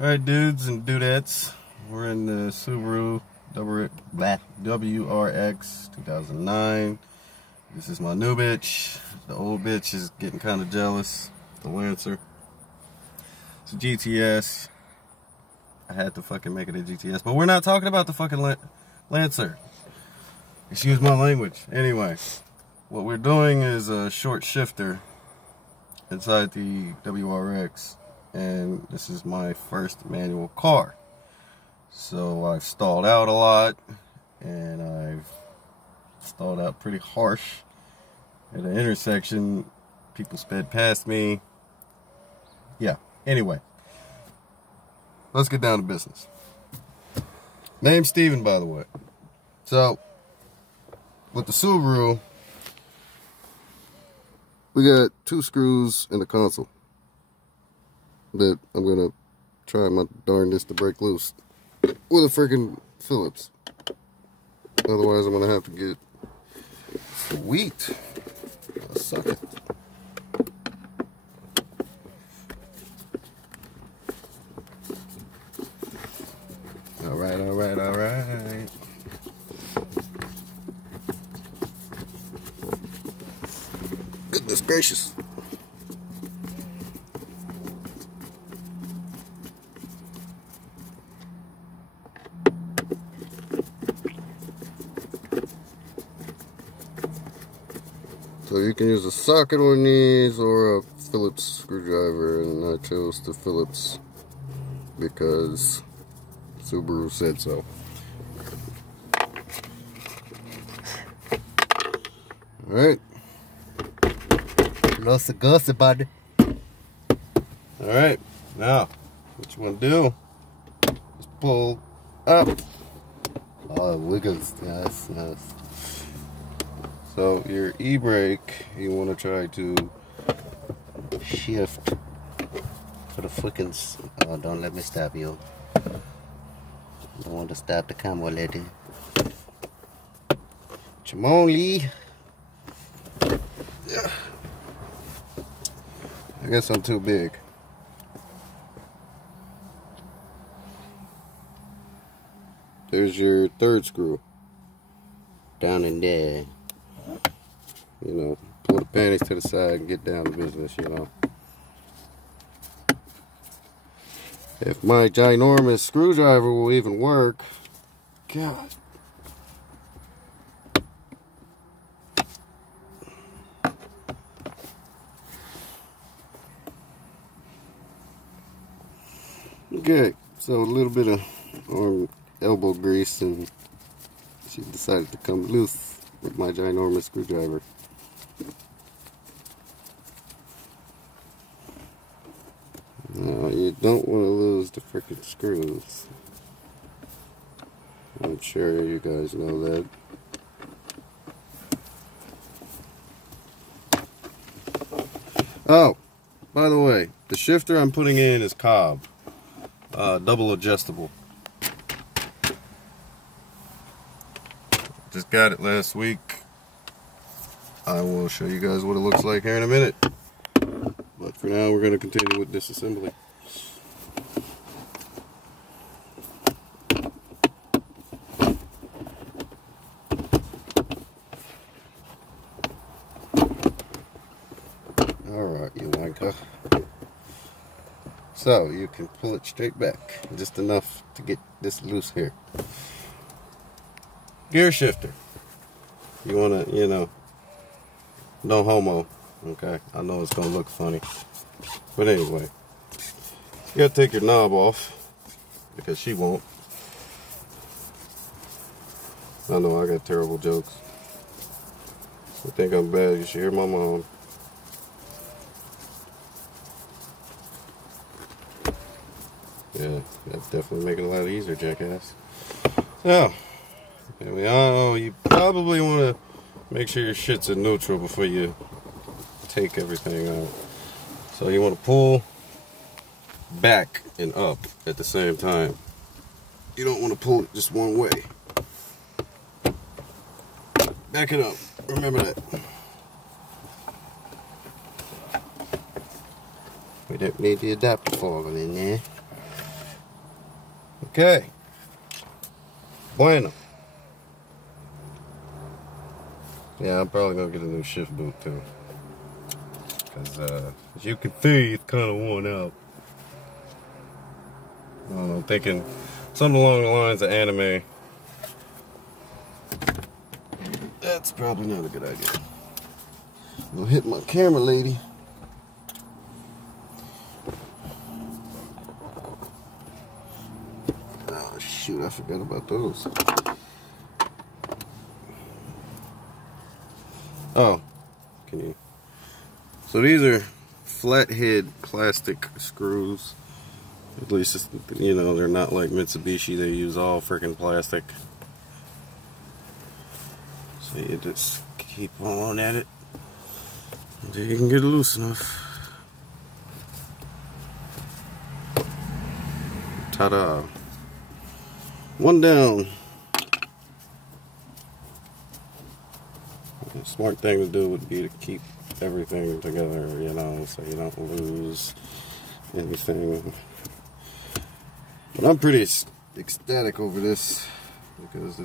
Alright, dudes and dudettes, we're in the Subaru WRX 2009. This is my new bitch. The old bitch is getting kind of jealous. The Lancer. It's a GTS. I had to fucking make it a GTS, but we're not talking about the fucking Lancer. Excuse my language. Anyway, what we're doing is a short shifter inside the WRX. And this is my first manual car, so I've stalled out a lot, and I've stalled out pretty harsh at an intersection. People sped past me. Yeah, anyway, let's get down to business. Name's Steven, by the way. So with the Subaru, we got 2 screws in the console that I'm gonna try my darndest to break loose with a freaking Phillips. Otherwise, I'm gonna have to get sweet. Oh, suck it. Alright, alright, alright. Goodness gracious. So you can use a socket on these or a Phillips screwdriver, and I chose the Phillips because Subaru said so. Alright. Lost the gusset, buddy. Alright, now what you want to do is pull up. Oh, it wiggles. Yes, yes. So your e-brake, you want to try to shift for the freaking. Oh, don't let me stop you. Don't want to stop the camera, lady. Chimoli. Yeah. I guess I'm too big. There's your 3rd screw. Down in there. You know, pull the panties to the side and get down to business, you know. If my ginormous screwdriver will even work, God. Okay, so a little bit of elbow grease, and she decided to come loose with my ginormous screwdriver. Now, you don't want to lose the frickin' screws. I'm sure you guys know that. Oh, by the way, the shifter I'm putting in is Cobb. Double adjustable. Just got it last week. I will show you guys what it looks like here in a minute. But for now, we're going to continue with disassembly. Alright, you wanker. So, you can pull it straight back. Just enough to get this loose here. Gear shifter. You want to, you know, no homo. Okay, I know it's gonna look funny, but anyway, you gotta take your knob off because she won't. I know I got terrible jokes. I think I'm bad. You should hear my mom. Yeah, that's definitely making it a lot easier, jackass. So, you probably want to make sure your shit's in neutral before you take everything out. So you want to pull back and up at the same time. You don't want to pull it just one way. Back it up. Remember that. We don't need the adapter falling in there. Okay. Bueno. Yeah, I'm probably gonna get a new shift boot too. Cause as you can see, it's kind of worn out. I don't know, thinking something along the lines of anime. That's probably not a good idea. I'm gonna hit my camera lady. Oh shoot, I forgot about those. Oh, can you? So these are flathead plastic screws. At least, it's, you know, they're not like Mitsubishi. They use all freaking plastic. So you just keep on at it until you can get it loose enough. Ta-da! One down. The smart thing to do would be to keep everything together, you know, so you don't lose anything. But I'm pretty ecstatic over this because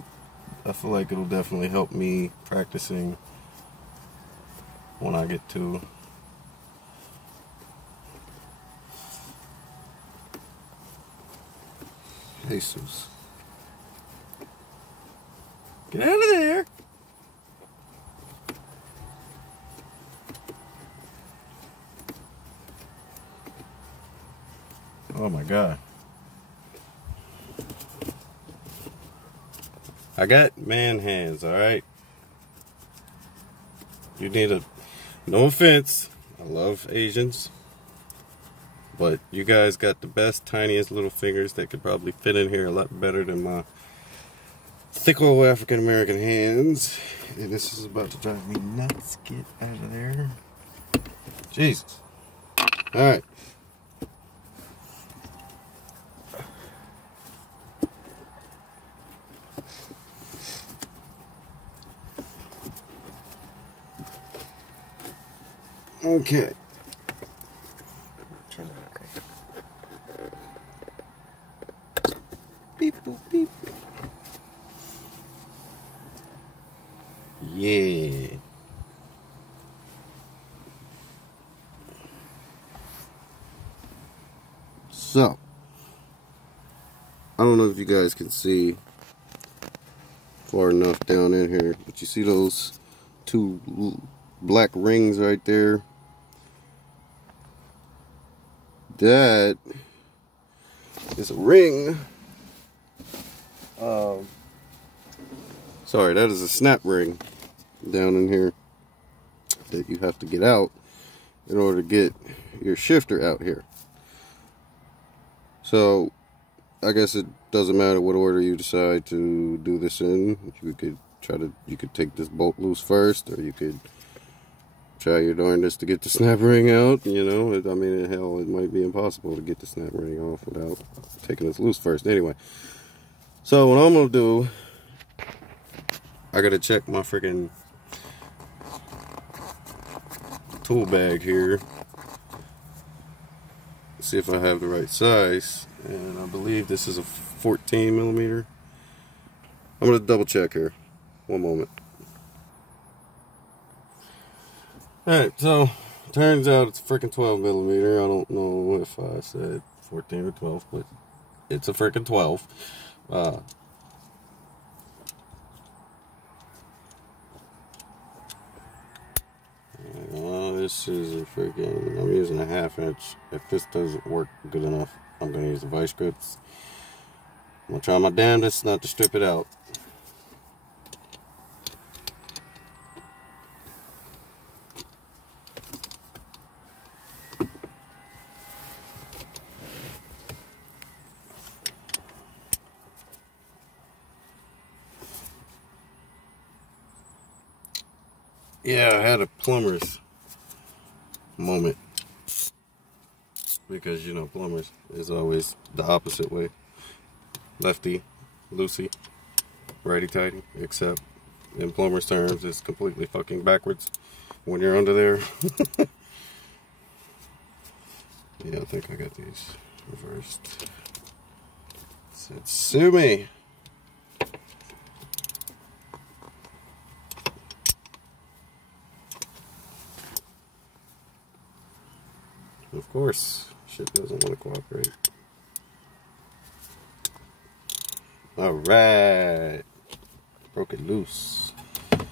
I feel like it'll definitely help me practicing when I get to Jesus. Get out of there! Oh my God. I got man hands, alright? You need a, no offense, I love Asians, but you guys got the best, tiniest little fingers that could probably fit in here a lot better than my thick old African American hands. And this is about to drive me nuts. Get out of there. Jesus. Alright. Okay. Turn that okay. Beep boop beep. Yeah. So, I don't know if you guys can see far enough down in here, but you see those two black rings right there? That is a ring. Sorry, that is a snap ring down in here that you have to get out in order to get your shifter out here. So I guess it doesn't matter what order you decide to do this in. You could take this bolt loose first, or you could try your darndest to get the snap ring out. You know, I mean, hell, it might be impossible to get the snap ring off without taking this loose first. Anyway, so what I'm gonna do, I gotta check my freaking tool bag here, see if I have the right size, and I believe this is a 14 millimeter. I'm gonna double check here. One moment. Alright, so turns out it's a freaking 12 millimeter. I don't know if I said 14 or 12, but it's a freaking 12. This is a freaking, I'm using a 1/2 inch. If this doesn't work good enough, I'm going to use the vice grips. I'm going to try my damnedest not to strip it out. Yeah, I had a plumber's moment, because you know plumbers is always the opposite way, lefty loosey, righty tighty, except in plumber's terms it's completely fucking backwards when you're under there. Yeah, I think I got these reversed. Said, sue me. Of course, shit doesn't want to cooperate. Alright. Broke it loose. You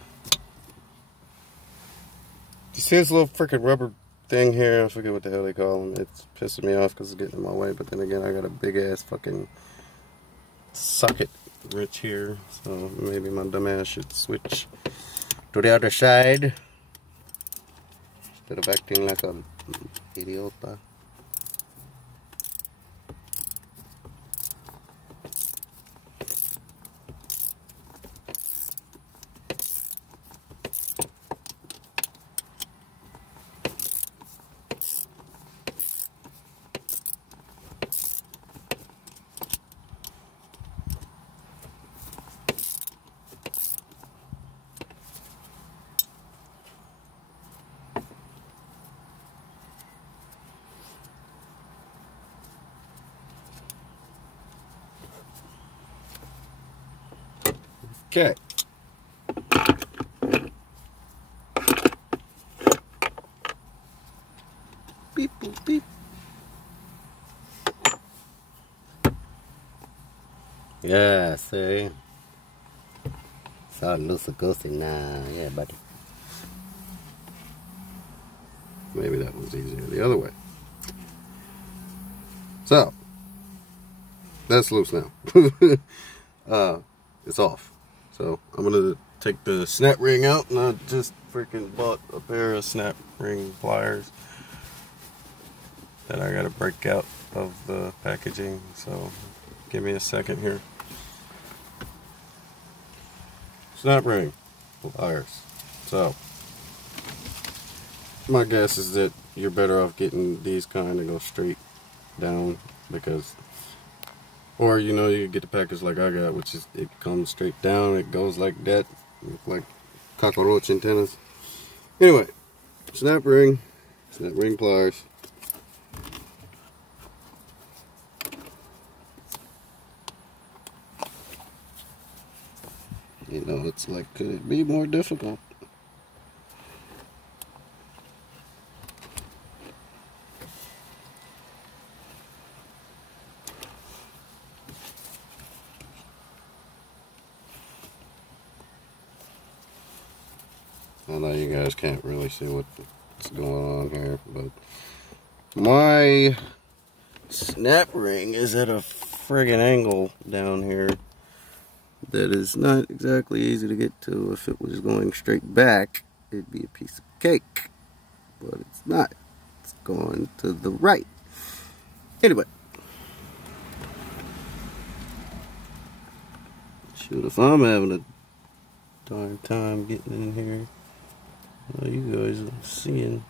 see this little freaking rubber thing here? I forget what the hell they call them. It's pissing me off because it's getting in my way. But then again, I got a big ass fucking socket wrench here. So maybe my dumb ass should switch to the other side instead of acting like an idiota. Okay. Beep, boop, beep. Yeah, see? It's all loosey-goosey now. Yeah, buddy. Maybe that was easier the other way. So, that's loose now. It's off. So I'm gonna take the snap ring out, and I just freaking bought a pair of snap ring pliers that I gotta break out of the packaging. So give me a second here. Snap ring pliers. So my guess is that you're better off getting these kind that go straight down, because, or you know, you get the package like I got, which is it comes straight down, it goes like that, like cockroach antennas. Anyway, snap ring pliers. You know, it's like, could it be more difficult? I know you guys can't really see what's going on here, but my snap ring is at a friggin' angle down here that is not exactly easy to get to. If it was going straight back, it'd be a piece of cake, but it's not. It's going to the right. Anyway, shoot, if I'm having a darn time getting in here, well, you guys are seeing.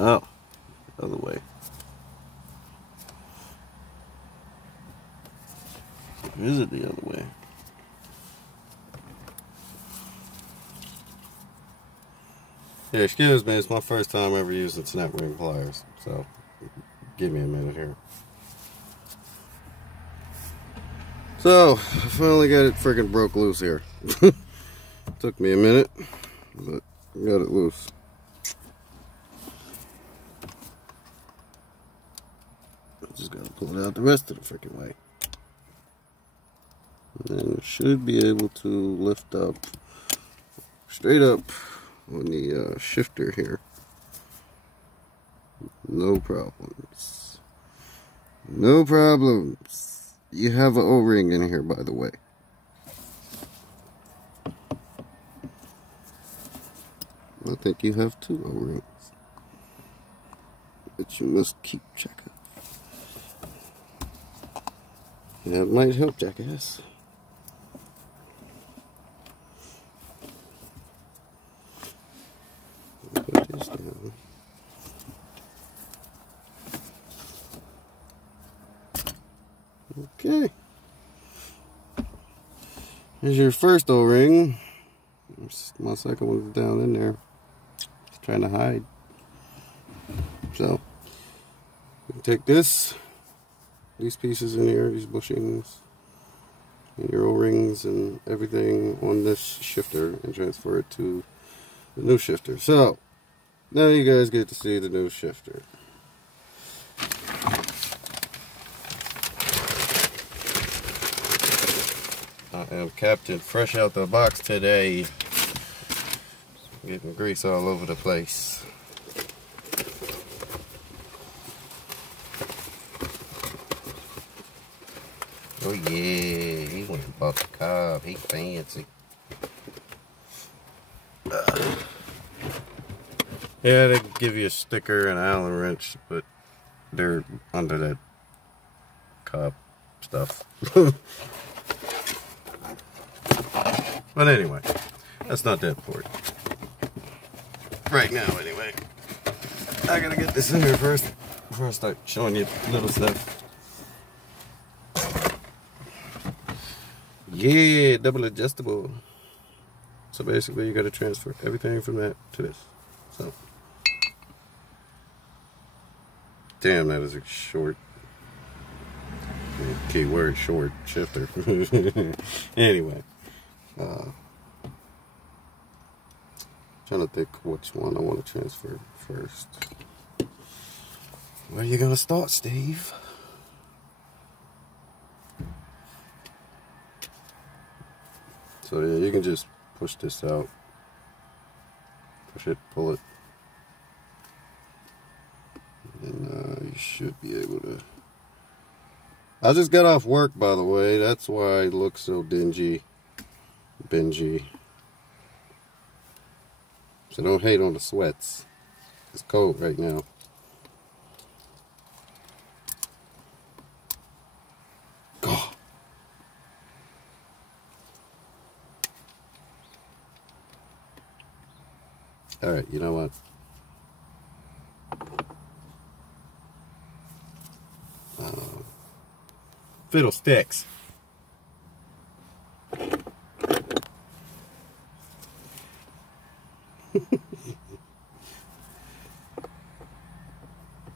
Oh, other way. Or is it the other way? Yeah, excuse me, it's my first time ever using snap ring pliers, so give me a minute here. So, I finally got it freaking broke loose here. Took me a minute, but I got it loose. Just gotta pull it out the rest of the freaking way. And then it should be able to lift up, straight up on the shifter here. No problems. No problems. You have an O-ring in here, by the way. I think you have 2 O-rings that you must keep track of. That might help, jackass. Put this down. Okay. Here's your first O-ring. My second one's down in there. It's trying to hide. So, you can take these pieces in here, these bushings, and your O-rings and everything on this shifter and transfer it to the new shifter. So, now you guys get to see the new shifter. I am Captain fresh out the box today. Getting grease all over the place. Oh yeah, he went and bought the Cobb. He fancy. Yeah, they give you a sticker and an Allen wrench, but they're under that Cobb stuff. But anyway, that's not that important. Right now, anyway. I gotta get this in here first before I start showing you little stuff. Yeah, double adjustable. So basically, you gotta transfer everything from that to this. So, damn, that is a short. Key word, short shifter. Anyway. Trying to think which one I want to transfer first. Where are you gonna start, Steve? So yeah, you can just push this out. Push it, pull it. And you should be able to. I just got off work, by the way. That's why I look so dingy. Benji. So don't hate on the sweats. It's cold right now. God. Alright, you know what? Fiddlesticks.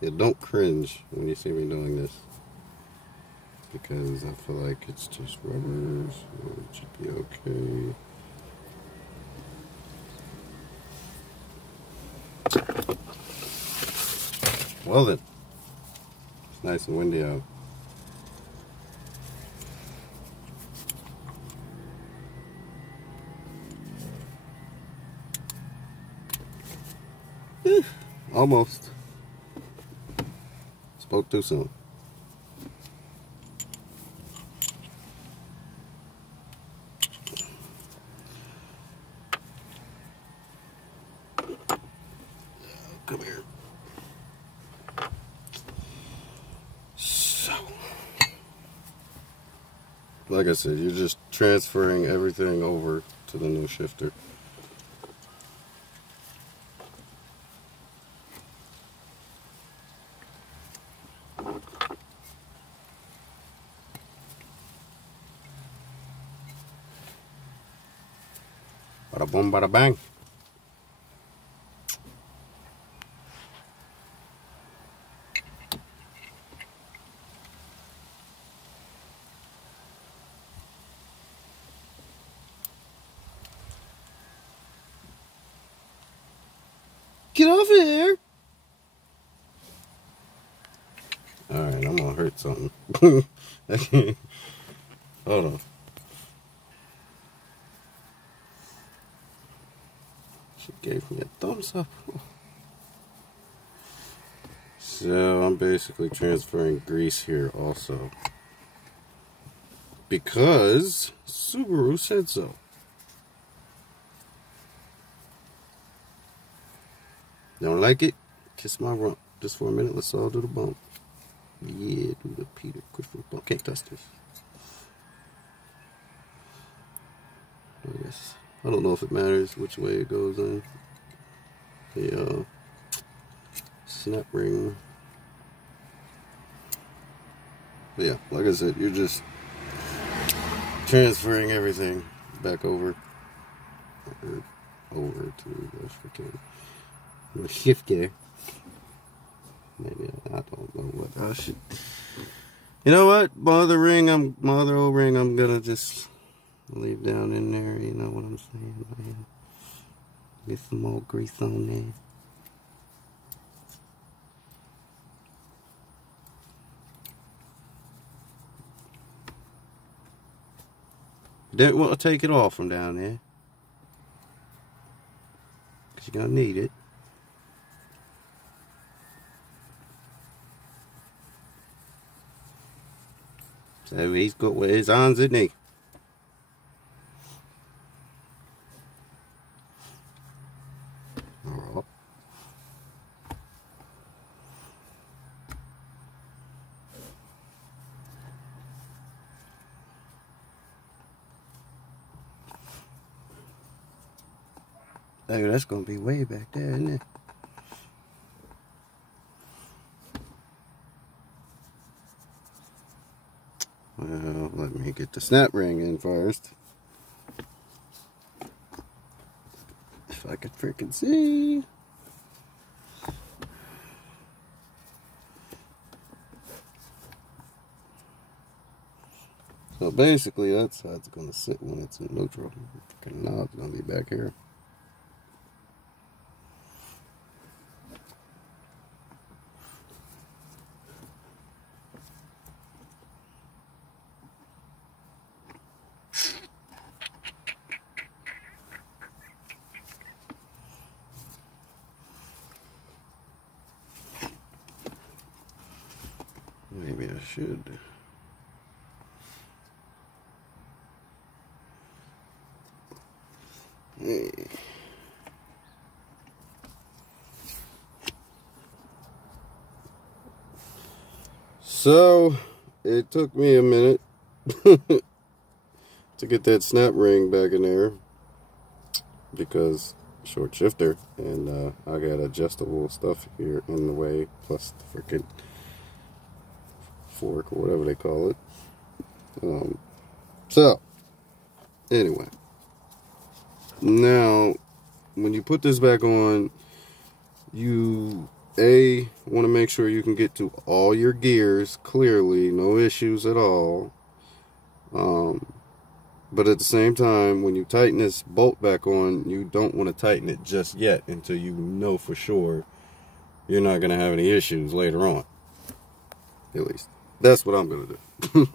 Yeah, don't cringe when you see me doing this, because I feel like it's just rubbers, so it should be okay. Well then, it's nice and windy out. Almost. Spoke too soon. Come here. So, like I said, you're just transferring everything over to the new shifter. Bada boom, bada bang. Get off of here. Alright, I'm gonna hurt something. Hold on. She gave me a thumbs up. So I'm basically transferring grease here also, because Subaru said so. Don't like it? Kiss my rump. Just for a minute, let's all do the bump. Yeah, do the Peter Griffin bump. Can't touch this. I guess. I don't know if it matters which way it goes in. The snap ring. But yeah, like I said, you're just transferring everything back over to the freaking shifter. Maybe I don't know what I should. You know what? My other O-ring, I'm gonna just leave down in there. You know what I'm saying, man? Get some more grease on there. Don't want to take it off from down there, because you're gonna need it. So he's got with his hands, isn't he? Alright. Oh, that's gonna be way back there, isn't it? Well, let me get the snap ring in first. If I could freaking see. So basically, that's how it's going to sit when it's in neutral. The freaking knob's going to be back here. Maybe I should. Hey. So, it took me a minute to get that snap ring back in there because short shifter, and I got adjustable stuff here in the way, plus the freaking fork or whatever they call it. So anyway, now when you put this back on, you want to make sure you can get to all your gears clearly, no issues at all. But at the same time, when you tighten this bolt back on, you don't want to tighten it just yet until you know for sure you're not going to have any issues later on. At least that's what I'm going to do.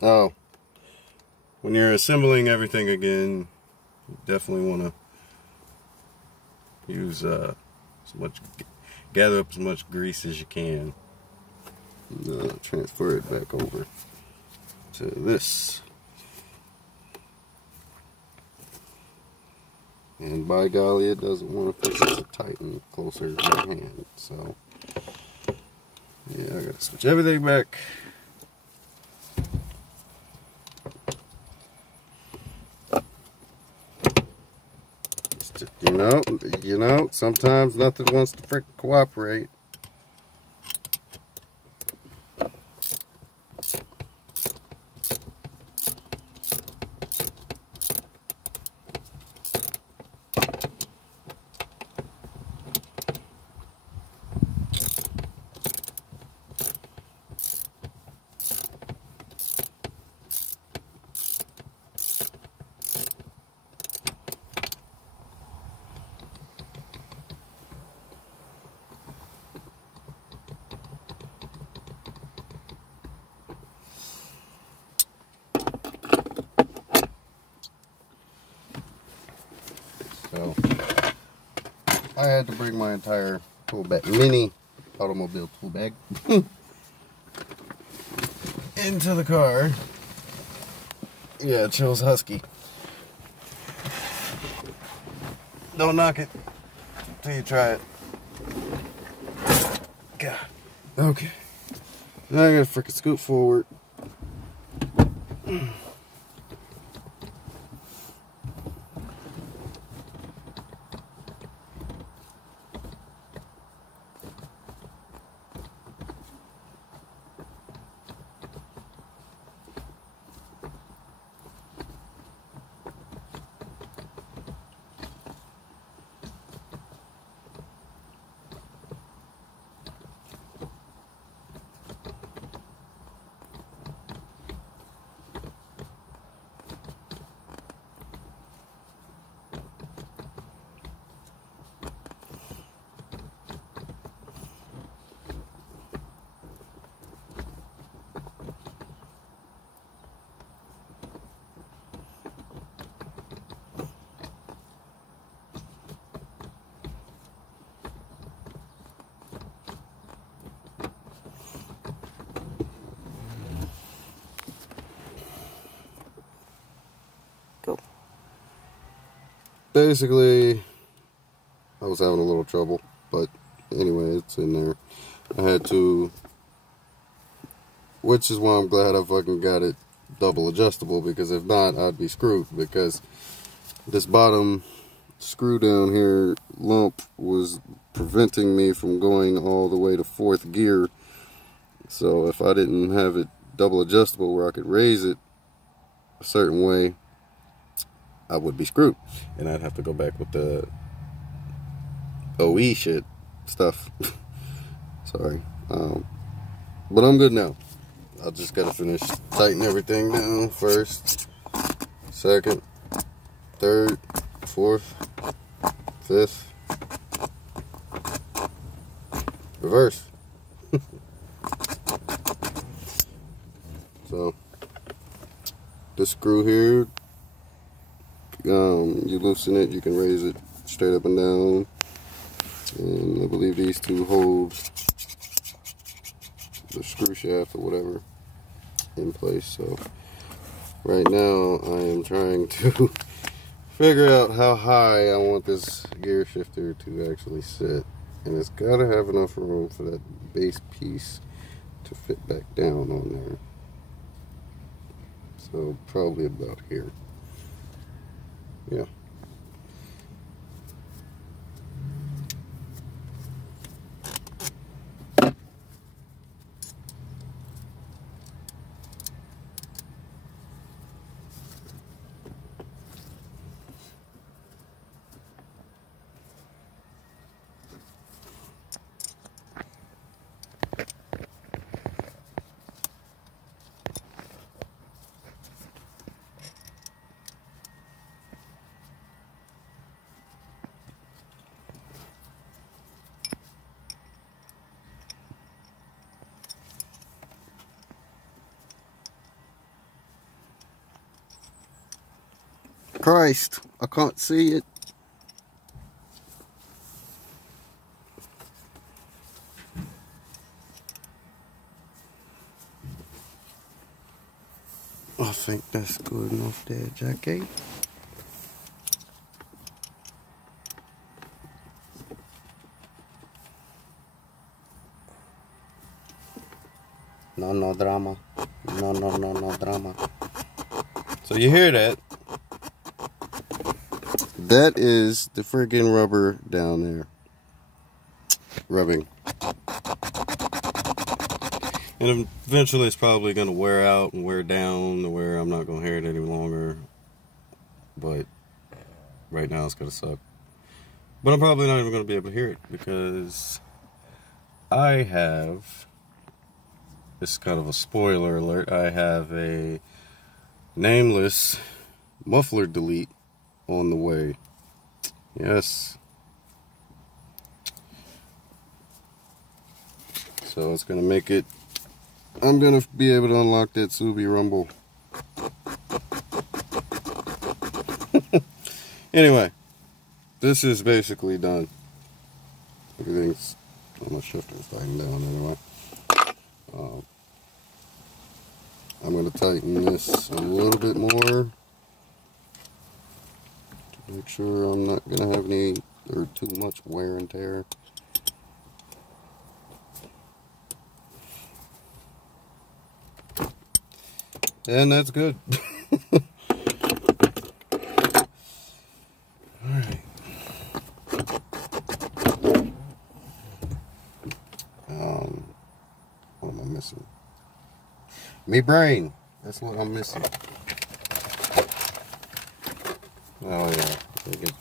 Oh, when you're assembling everything again, you definitely want to use gather up as much grease as you can. Transfer it back over to this. And by golly, it doesn't want to tighten closer to my hand. So, yeah, I gotta switch everything back. You know, sometimes nothing wants to freaking cooperate. So I had to bring my entire tool bag, mini automobile tool bag, into the car. Yeah, it shows husky. Don't knock it till you try it. God. Okay. Now I gotta freaking scoot forward. Basically, I was having a little trouble, but anyway, it's in there. I had to, which is why I'm glad I fucking got it double adjustable, because if not, I'd be screwed, because this bottom screw down here lump was preventing me from going all the way to 4th gear. So if I didn't have it double adjustable where I could raise it a certain way, I would be screwed, and I'd have to go back with the OE shit stuff. Sorry, but I'm good now. I just gotta finish tighten everything down first, second, third, fourth, fifth, reverse. So this screw here, you loosen it, you can raise it straight up and down, and I believe these two hold the screw shaft or whatever in place. So right now I am trying to figure out how high I want this gear shifter to actually sit, and it's got to have enough room for that base piece to fit back down on there. So probably about here. Yeah. Christ, I can't see it. I think that's good enough there, Jackie. No drama. No drama. So you hear that? That is the freaking rubber down there rubbing. And eventually it's probably going to wear out and wear down to where I'm not going to hear it any longer. But right now it's going to suck. But I'm probably not even going to be able to hear it, because I have, this is kind of a spoiler alert, I have a nameless muffler delete on the way. Yes. So it's going to make it, I'm going to be able to unlock that Subi Rumble. Anyway, this is basically done. Everything's, well, my shifter's tightened down anyway. I'm going to tighten this a little bit more to make sure I'm not going to have any, or too much wear and tear. And that's good. Alright. What am I missing? Me brain. That's what I'm missing. Oh yeah. I get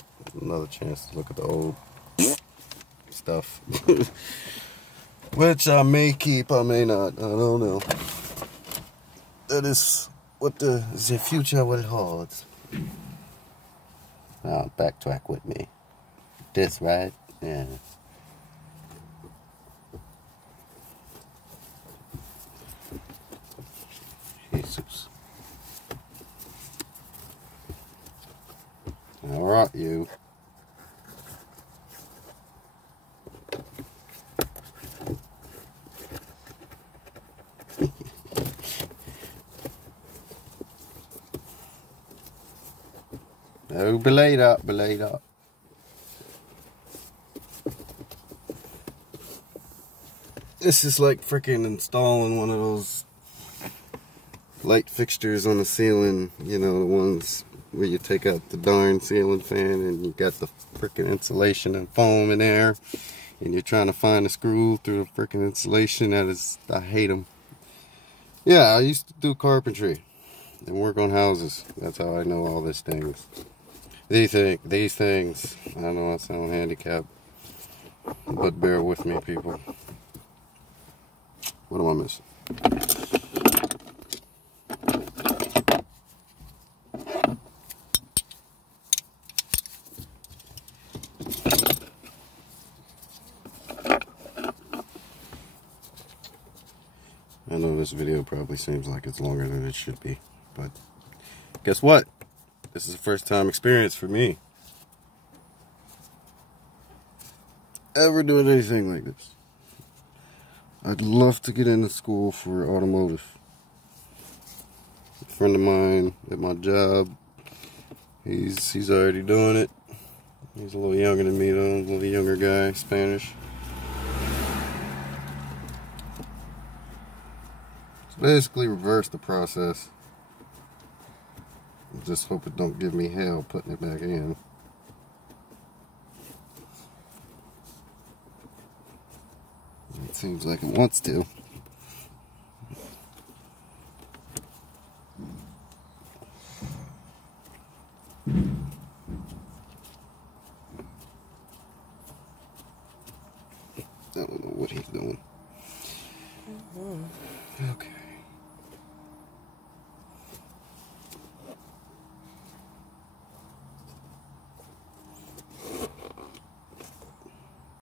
another chance to look at the old stuff. Which I may keep, I may not. I don't know. That is what the future will hold. Now backtrack with me. This right? Yeah. Jesus. Alright, you. No, belayed up, belayed up. This is like freaking installing one of those light fixtures on the ceiling, you know, the ones where you take out the darn ceiling fan and you got the freaking insulation and foam in there, and you're trying to find a screw through the freaking insulation. That is, I hate them. Yeah, I used to do carpentry and work on houses. That's how I know all these things. These things. I know I sound handicapped, but bear with me, people. What am I missing? I know this video probably seems like it's longer than it should be, but guess what? This is a first time experience for me. Ever doing anything like this. I'd love to get into school for automotive. A friend of mine at my job, he's already doing it. He's a little younger than me though, a little younger guy, Spanish. So basically reverse the process. Just hope it don't give me hell putting it back in. It seems like it wants to.